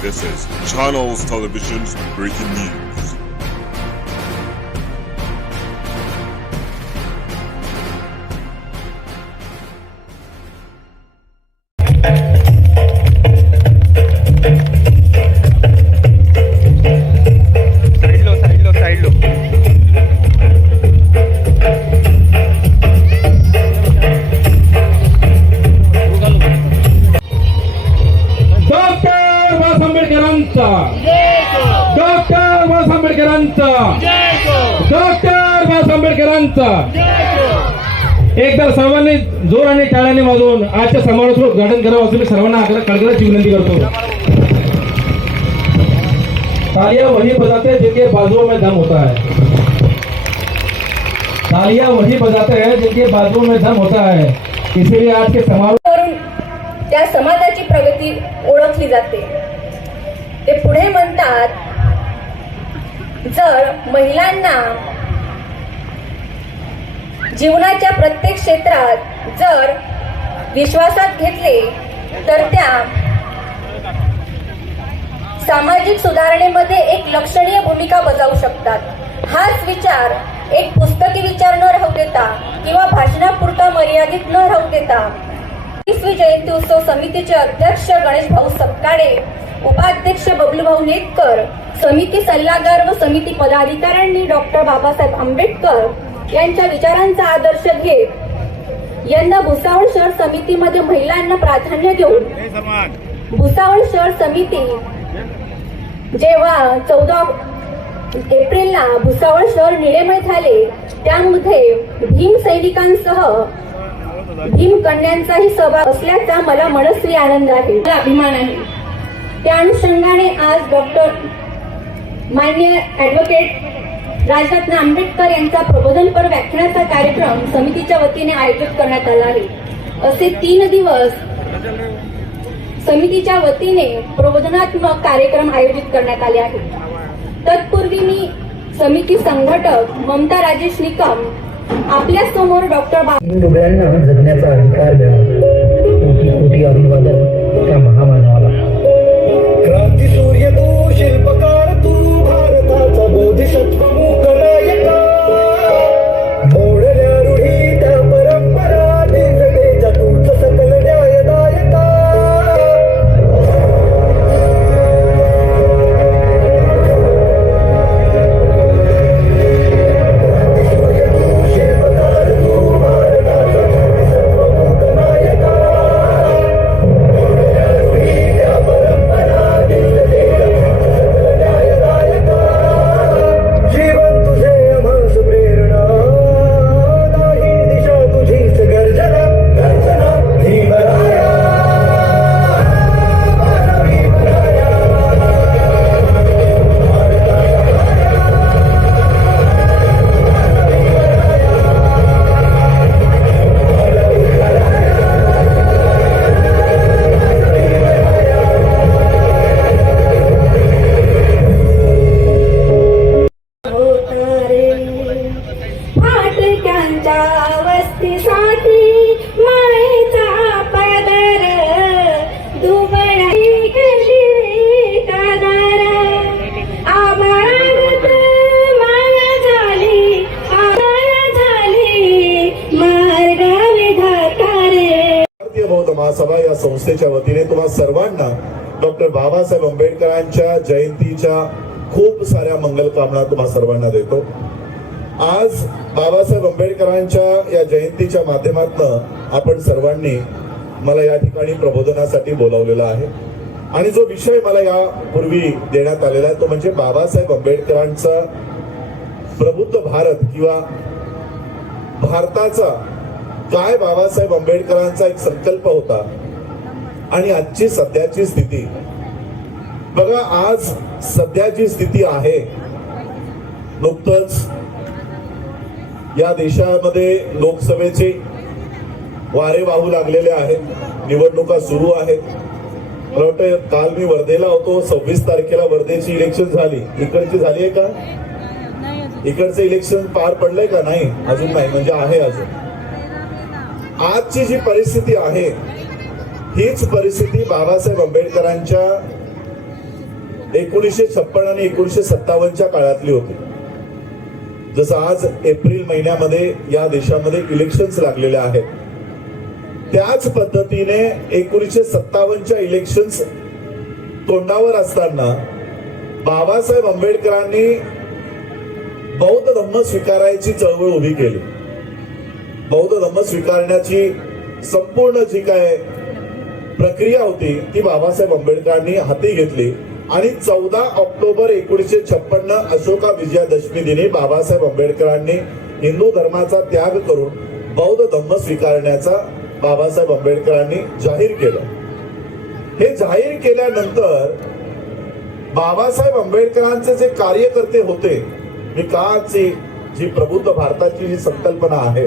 This is Channels Television's breaking news. आंबेडकरांचा. Doctor Babasaheb आंबेडकरांचा. Doctor Babasaheb आंबेडकरांचा. एकदा सर्वांनी जोर आणि टाळ्याने वाजवून आजच्या समारोहाचं उद्घाटन करावं असं मी सर्वांना आग्रह कळकळाची विनंती करतो. तालियां वही बजाते हैं जिनके बाजुओं में दम होता है. तालियां वही बजाते हैं जिनके बाजुओं में दम होता है. इसीलिए आज के समारोह त्या समाजाची प्रगती ओळखली जाते. ते पुढे म्हणतात जर महिलांना जीवनाच्या प्रत्येक क्षेत्रात जर विश्वासात घेतले तर त्या सामाजिक सुधारणेमध्ये एक लक्षणीय भूमिका बजावू शकतात. हाच विचार एक पुस्तकी विचार न राहू देता किंवा भाषणापुरता मर्यादित न राहू देता. वीसवी जयंती उत्सव समितीचे अध्यक्ष गणेश भाऊ सपकाळे उपाध्यक्ष बबलूभाऊ नेतकर समिती सल्लागार व समिती पदाधिकाऱ्यांनी डॉक्टर बाबासाहेब आंबेडकर यांच्या विचारांचा आदर्श घेत यंदा भुसावळ शहर समितीमध्ये महिलांना प्राधान्य देऊन भुसावळ शहर समिती जेव्हा चौदा एप्रिलला भुसावळ शहर निळेमय झाले त्यामध्ये भीम सैनिकांसह भीम कन्यांचाही सहभाग असल्याचा मला मनस्वी आनंद आहे. अभिमान आहे. त्या अनुषंगाने आज डॉक्टर मान्य ऍडव्होकेट राजरत्न आंबेडकर यांचा प्रबोधनपर व्याख्यानाचा कार्यक्रम समितीच्या वतीने आयोजित करण्यात आला आहे. असे तीन दिवस समितीच्या वतीने प्रबोधनात्मक कार्यक्रम आयोजित करण्यात आले आहेत. तत्पूर्वी मी समिती संघटक ममता राजेश निकम आपल्यासमोर डॉक्टर बा जगण्याचा अधिकार द्यावा कोटी कोटी अभिवादन डॉक्टर बाबासाहेब आंबेडकरांच्या जयंतीच्या खूप साऱ्या मंगल कामना तुम्हा सर्वांना देतो. आज बाबासाहेब आंबेडकरांच्या या जयंतीच्या माध्यमातून आपण सर्वांनी मला या ठिकाणी प्रबोधनासाठी बोलावलेलं आहे. आणि जो विषय मला यापूर्वी देण्यात आलेला आहे तो म्हणजे बाबासाहेब आंबेडकरांचा प्रबुद्ध भारत किंवा भारताचा काय बाबासाहेब आंबेडकरांचा एक संकल्प होता आणि आजची सध्याची स्थिती. बघा आज सध्याची स्थिती आहे. नुकतंच या देशामध्ये लोकसभेचे वारे वाहू लागलेले आहेत. निवडणुका सुरू आहेत. मला वाटतं काल मी वर्धेला होतो. सव्वीस तारखेला वर्धेची इलेक्शन झाली. इकडची झाली आहे का? इकडचं इलेक्शन पार पडलंय का? नाही. अजून नाही. म्हणजे आहे अजून. आजची जी परिस्थिती आहे हीच परिस्थिती बाबासाहेब आंबेडकरांच्या एकोणीसशे छप्पन आणि एकोणीसशे सत्तावन्नच्या काळातली होती. जसं आज एप्रिल महिन्यामध्ये या देशामध्ये इलेक्शन्स लागलेले आहेत. त्याच पद्धतीने एकोणीसशे सत्तावन्नच्या इलेक्शन्स तोंडावर असताना बाबासाहेब आंबेडकरांनी बौद्ध धम्म स्वीकारायची चळवळ उभी केली. बौद्ध धम्म स्वीकारण्याची संपूर्ण जी काय प्रक्रिया होती ती बाबासाहेब आंबेडकरांनी हाती घेतली. आणि चौदा ऑक्टोबर एकोणीसशे छप्पन्न अशोका विजयादशमी दिनी बाबासाहेब आंबेडकरांनी हिंदू धर्माचा त्याग करून बौद्ध धम्म स्वीकारण्याचा बाबासाहेब आंबेडकरांनी जाहीर केलं. हे जाहीर केल्यानंतर बाबासाहेब आंबेडकरांचे जे कार्यकर्ते होते विकासची जी प्रबुद्ध भारताची जी संकल्पना आहे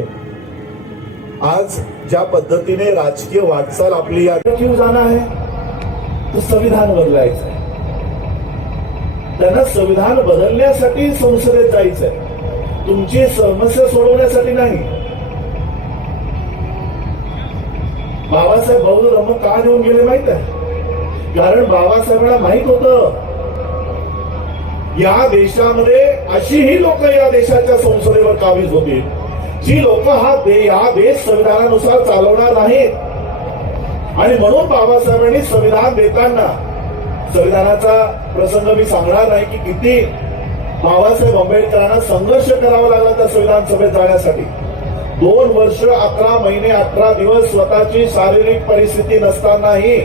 आज ज्या पद्धतीने राजकीय वाटचाल आपली या क्यों जाना तो संविधान बदलायचं आहे. त्यांना संविधान बदलण्यासाठी संसदेत जायचंय. तुमची समस्या सोडवण्यासाठी नाही. बाबासाहेब भाऊ रम का देऊन गेले माहीत आहे? कारण बाबासाहेबांना माहीत होतं या देशामध्ये अशी ही लोक या देशाच्या संसदेवर काबीज होतील. जी लोक हा दे या देश संविधानानुसार चालवणार नाहीत. आणि म्हणून बाबासाहेबांनी संविधान देताना संविधानाचा प्रसंग मी सांगणार नाही की किती बाबासाहेब आंबेडकरांना संघर्ष करावा लागला त्या संविधान सभेत जाण्यासाठी. दोन वर्ष अकरा महिने अठरा दिवस स्वतःची शारीरिक परिस्थिती नसतानाही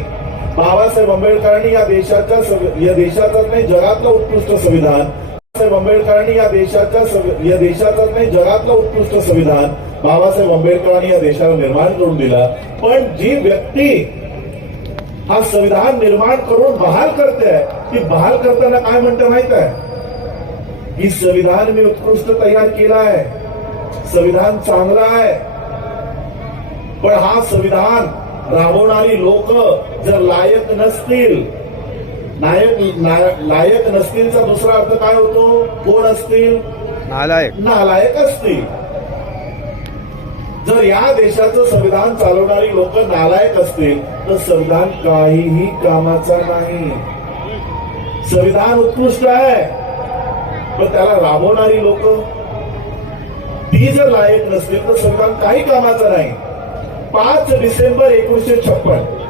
बाबासाहेब आंबेडकरांनी या देशाच्या या देशाचं नाही जगातलं उत्कृष्ट संविधान बाबासाहेब आंबेडकरांनी या देशाच्या या देशाचं नाही जगातलं उत्कृष्ट संविधान बाबासाहेब आंबेडकरांनी या देशाला निर्माण करून दिला. पण जी व्यक्ती हा संविधान निर्माण करून बहाल करते ती बहाल करताना काय म्हणते माहीत आहे? ही संविधान मी उत्कृष्ट तयार केला आहे. संविधान चांगलं आहे. पण हा संविधान राबवणारी लोक जर लायक नसतील नायक लायक नसतीलचा दुसरा अर्थ काय होतो? कोण असतील? नालायक. नालायक असतील. जर या देशाचं संविधान चालवणारी लोक नालायक असतील तर संविधान काहीही कामाचा नाही. संविधान उत्कृष्ट आहे पण त्याला राबवणारी लोक ती जर लायक नसतील तर संविधान काही कामाचं नाही. पाच डिसेंबर एकोणीशे छप्पन.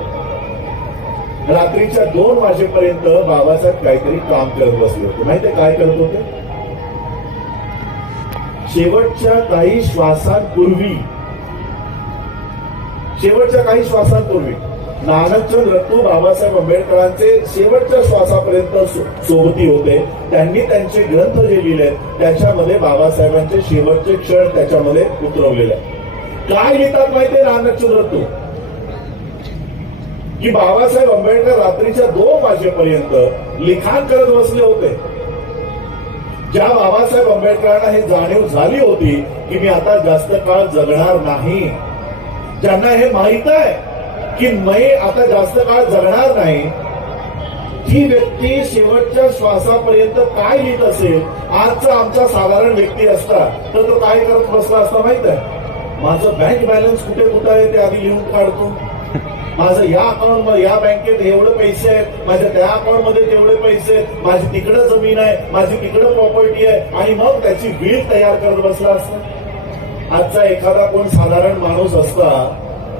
रात्रीच्या दोन वाजेपर्यंत बाबासाहेब काहीतरी काम करत बसले होते. माहितीये काय करत होते? शेवटच्या काही श्वासांपूर्वी शेवटच्या काही श्वासांपूर्वी नानकचंद रत्तू बाबासाहेब आंबेडकरांचे शेवटच्या श्वासापर्यंत सोबती होते. त्यांनी त्यांचे ग्रंथ जे लिहिले त्याच्यामध्ये बाबासाहेबांचे शेवटचे क्षण त्याच्यामध्ये उतरवलेले आहेत. काय लिहितात माहितीये नानकचंद रत्नू? की बाबासाहेब आंबेडकर रात्रीच्या दोन वाजेपर्यंत लिखाण करत बसले होते. ज्या बाबासाहेब आंबेडकरांना हे जाणीव झाली होती की मी आता जास्त काळ जगणार नाही. ज्यांना हे माहीत आहे की मी आता जास्त काळ जगणार नाही ती व्यक्ती शेवटच्या श्वासापर्यंत काय लिहित असेल आजचा आमचा साधारण व्यक्ती असता तर तो काय करत बसला असता माहीत आहे? माझं बँक बॅलन्स कुठे कुठे आहे ते आधी लिहून काढतो. माझं या अकाउंट या बँकेत एवढे पैसे आहेत. माझ्या त्या अकाउंटमध्ये तेवढे पैसे आहेत. माझी तिकडं जमीन आहे. माझी तिकडं प्रॉपर्टी आहे. आणि मग त्याची बिल तयार करत बसला असता. आजचा एखादा कोण साधारण माणूस असता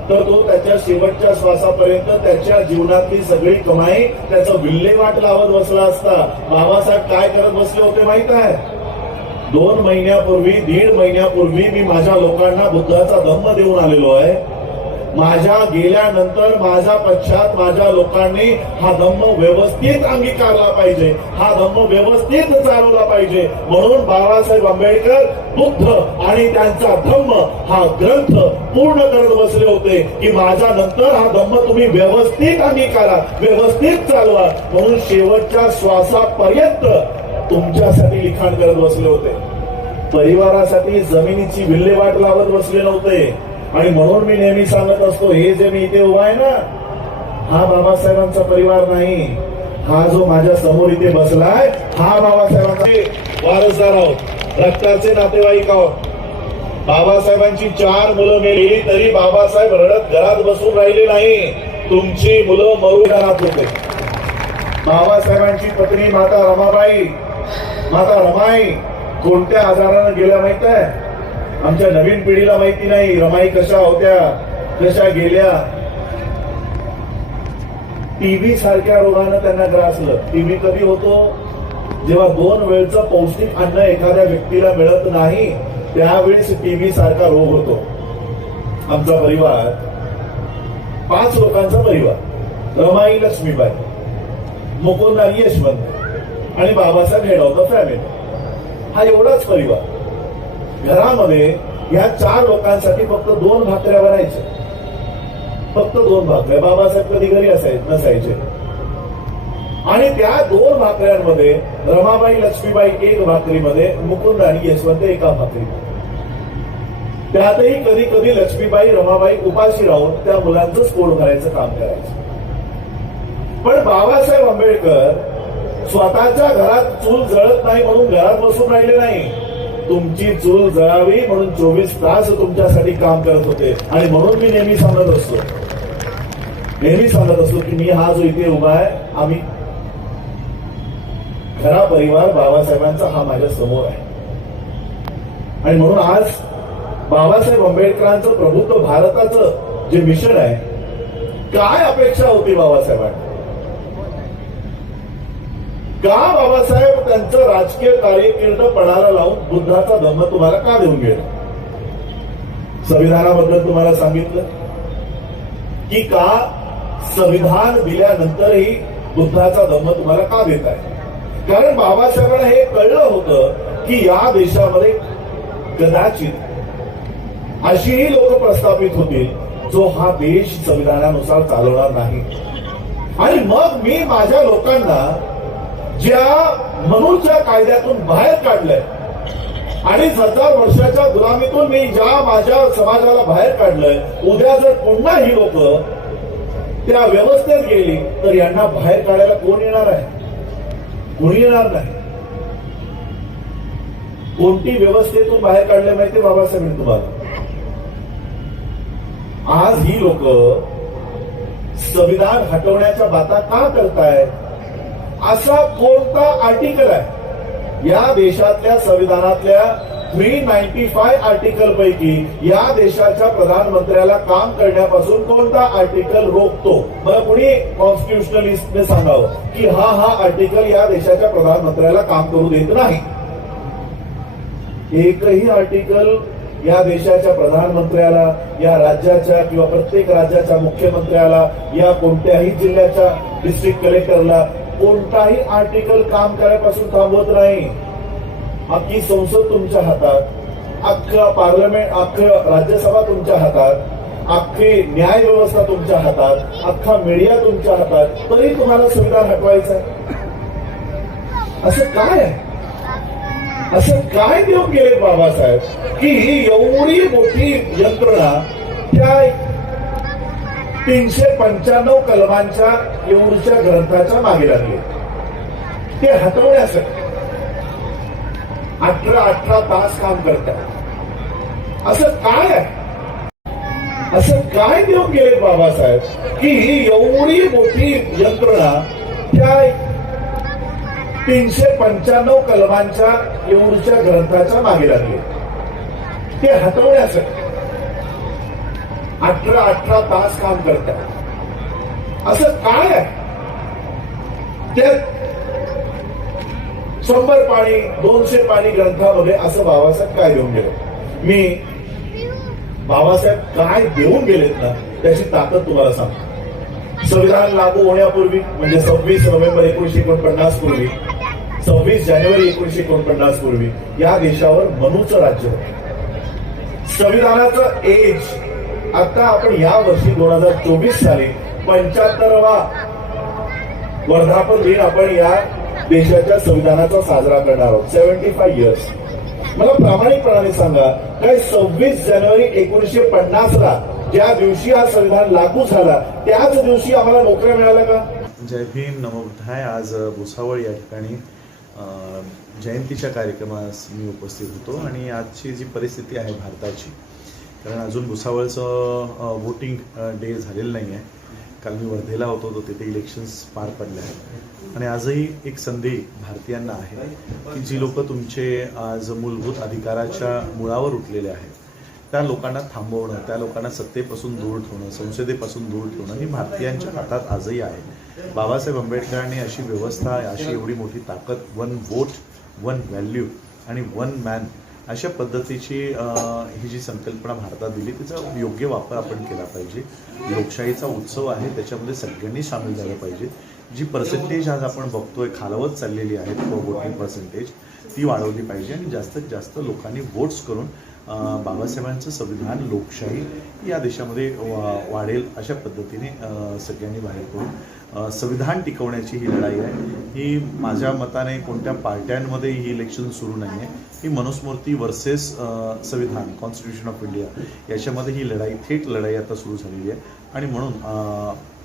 तर तो त्याच्या शेवटच्या श्वासापर्यंत त्याच्या जीवनातली सगळी कमाई त्याचं विल्हेवाट लावत बसला असता. बाबासाहेब काय करत बसले होते माहीत आहे? दोन महिन्यापूर्वी दीड महिन्यापूर्वी मी माझ्या लोकांना बुद्धाचा धम्म देऊन आलेलो आहे. माझ्या गेल्यानंतर माझ्या पक्षात माझ्या लोकांनी हा धम्म व्यवस्थित अंगीकारला पाहिजे. हा धम्म व्यवस्थित चालवला पाहिजे. म्हणून बाबासाहेब आंबेडकर बुद्ध आणि त्यांचा धम्म हा ग्रंथ पूर्ण करत बसले होते की माझ्या नंतर हा धम्म तुम्ही व्यवस्थित अंगीकारा व्यवस्थित चालवा. म्हणून शेवटच्या श्वासापर्यंत तुमच्यासाठी लिखाण करत बसले होते. परिवारासाठी जमिनीची विल्हेवाट लावत बसले नव्हते. आणि म्हणून मी नेहमी सांगत असतो हे जे मी इथे उभा आहे ना हा बाबासाहेबांचा परिवार नाही. हा जो माझ्यासमोर इथे बसलाय हा बाबासाहेबांचा वारसदार आहोत. रक्ताचे नातेवाईक आहोत. बाबासाहेबांची चार मुलं मेली तरी बाबासाहेब रडत घरात बसून राहिले नाही. तुमची मुलं मरू घरात होते. बाबासाहेबांची पत्नी माता रमाबाई माता रमाई कोणत्या आजारानं गेल्या माहीत आहे? आमच्या नवीन पिढीला माहिती नाही रमाई कशा होत्या कशा गेल्या. टीबी सारख्या रोगानं त्यांना ग्रासलं. टीबी कधी होतो? जेव्हा दोन वेळचं पौष्टिक अन्न एखाद्या व्यक्तीला मिळत नाही त्यावेळेस टीबी सारखा रोग होतो. आमचा परिवार पाच लोकांचा परिवार रमाई लक्ष्मीबाई मुकुंद आणि यशवंत आणि Babasaheb head of the family. हा एवढाच परिवार. घरामध्ये या चार लोकांसाठी फक्त दोन भाकऱ्या बनायच्या. फक्त दोन भाकऱ्या. बाबासाहेब कधी घरी असायचे नसायचे. आणि त्या दोन भाकऱ्यांमध्ये रमाबाई लक्ष्मीबाई एक भाकरीमध्ये मुकुंद आणि यशवंत एका भाकरीमध्ये. त्यातही कधी कधी लक्ष्मीबाई रमाबाई उपाशी राहून त्या मुलांचं स्फोट करायचं काम करायचं. पण बाबासाहेब आंबेडकर स्वतःच्या घरात चूल जळत नाही म्हणून घरात बसून राहिले नाही. तुमची चूल जळावी म्हणून चोवीस तास तुमच्यासाठी काम करत होते. आणि म्हणून मी नेहमी सांगत असतो. नेहमी सांगत असतो की मी हा जो इथे उभा आहे आम्ही खरा परिवार बाबासाहेबांचा हा माझ्यासमोर आहे. आणि म्हणून आज बाबासाहेब आंबेडकरांचं प्रभुत्व भारताचं जे मिशन आहे काय अपेक्षा होती बाबासाहेबांना? का बाबासाहेब त्यांचं राजकीय कार्यकिर्द पणाला लावून बुद्धाचा धम्म तुम्हाला का देऊन गेला? संविधानाबद्दल तुम्हाला सांगितलं की का संविधान दिल्यानंतरही बुद्धाचा धम्म तुम्हाला का देत आहे? कारण बाबासाहेबांना हे कळलं होतं की या देशामध्ये कदाचित अशीही लोक प्रस्थापित होतील जो हा देश संविधानानुसार चालवणार नाही. आणि मग मी माझ्या लोकांना ज्या मनूच्या कायद्यातून बाहेर काढलंय. अडीच हजार वर्षाच्या गुलामीतून मी ज्या माझ्या समाजाला बाहेर काढलंय उद्या जर पुन्हा ही लोक त्या व्यवस्थेत गेली तर यांना बाहेर काढायला कोण येणार आहे? कोणी येणार नाही? कोणती व्यवस्थेतून बाहेर काढले माहिती बाबासाहेब तुम्हाला? आज ही लोक संविधान हटवण्याच्या बाता का करताय असा कोणता आर्टिकल आहे? या देशातल्या संविधानातल्या थ्री नाईन्टी फाय आर्टिकल पैकी या देशाच्या प्रधानमंत्र्याला काम करण्यापासून कोणता आर्टिकल रोखतो? मला कुणी कॉन्स्टिट्युशनलिस्टने सांगावं? की हा हा आर्टिकल या देशाच्या प्रधानमंत्र्याला काम करू देत नाही. एकही आर्टिकल या देशाच्या प्रधानमंत्र्याला या राज्याच्या किंवा प्रत्येक राज्याच्या मुख्यमंत्र्याला या कोणत्याही जिल्ह्याच्या डिस्ट्रिक्ट कलेक्टरला कोणताही आर्टिकल काम करायपासून थांबवत नाही. अख्खी संसद तुमच्या हातात अख्खं पार्लमेंट अख्खं राज्यसभा तुमच्या हातात अख्खी न्याय व्यवस्था तुमच्या हातात अख्खा मीडिया तुमच्या हातात तरी तुम्हाला संविधान हटवायचं आहे. असं काय आहे? असं काय देऊन गेले बाबासाहेब की ही एवढी मोठी यंत्रणा त्या तीनशे पंच्याण्णव कलमांच्या एवढच्या ग्रंथाच्या मागे लागले. ते हटवण्यासाठी अठरा अठरा तास काम करतात. असं काय आहे? असं काय देऊन गेले बाबासाहेब की ही एवढी मोठी यंत्रणा त्या तीनशे पंच्याण्णव कलमांच्या एवढच्या ग्रंथाच्या मागे लागली. ते हटवण्यासाठी अठरा अठरा तास काम करतात. असं काय आहे? शंभर पाणी दोनशे पाणी ग्रंथामध्ये असं बाबासाहेब काय देऊन गेले? मी बाबासाहेब काय देऊन गेलेत ना त्याची ताकद तुम्हाला सांगतो. संविधान लागू होण्यापूर्वी म्हणजे सव्वीस नोव्हेंबर एकोणीशे एकोणपन्नास पूर्वी सव्वीस जानेवारी एकोणीशे एकोणपन्नास पूर्वी या देशावर मनूचं राज्य होतं. संविधानाचं एज आता आपण या वर्षी दोन हजार चोवीस साली पंच्याहत्तरवा वर्धापन दिन आपण या देशाच्या संविधानाचा साजरा करणार आहोत. सेव्हन्टी फाय इयर्स मला प्रामाणिकपणाने सांगा काय सव्वीस जानेवारी एकोणीशे पन्नास ला ज्या दिवशी हा संविधान लागू झाला त्याच दिवशी आम्हाला नोकऱ्या मिळाल्या का? जय भीम नमोबुद्धाय आज भुसावळ या ठिकाणी जयंतीच्या कार्यक्रमास मी उपस्थित होतो आणि आजची जी परिस्थिती आहे भारताची कारण अजून भुसावळचं वोटिंग डे झालेलं नाही आहे काल मी वर्धेला होतो तो तिथे इलेक्शन्स पार पडले आहेत. आणि आजही एक संधी भारतीयांना आहे की जी लोक तुमचे आज मूलभूत अधिकाराच्या मुळावर उठलेले आहेत. त्या लोकांना थांबवणं त्या लोकांना सत्तेपासून दूर ठेवणं संसदेपासून दूर ठेवणं ही भारतीयांच्या हातात आजही आहे. बाबासाहेब आंबेडकरांनी अशी व्यवस्था अशी एवढी मोठी ताकद वन वोट वन व्हॅल्यू आणि वन मॅन अशा पद्धतीची ही जी संकल्पना भारतात दिली तिचा योग्य वापर आपण केला पाहिजे. लोकशाहीचा उत्सव आहे त्याच्यामध्ये सगळ्यांनी सामील झालं पाहिजे. जी पर्सेंटेज आज आपण बघतोय खालवत चाललेली आहे वोटिंग पर्सेंटेज ती वाढवली पाहिजे आणि जास्तीत जास्त लोकांनी वोट्स करून बाबासाहेबांचं संविधान लोकशाही या देशामध्ये वा- वाढेल अशा पद्धतीने सगळ्यांनी बाहेर करून संविधान टिकवण्याची ही लढाई आहे. ही माझ्या मताने कोणत्या पार्ट्यांमध्ये ही इलेक्शन सुरू नाही आहे ही मनुस्मृती वर्सेस संविधान कॉन्स्टिट्यूशन ऑफ इंडिया याच्यामध्ये ही लढाई थेट लढाई आता सुरू झालेली आहे. आणि म्हणून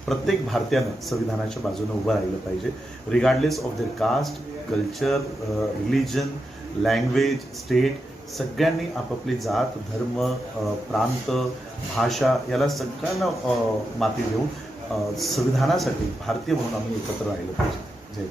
प्रत्येक भारतीयानं संविधानाच्या बाजूने उभं राहिलं पाहिजे. Regardless of the caste culture religion language state सगळ्यांनी आपापली जात धर्म प्रांत भाषा याला सगळ्यांना माती देऊन संविधानासाठी भारतीय म्हणून आम्ही एकत्र राहिलं पाहिजे. जय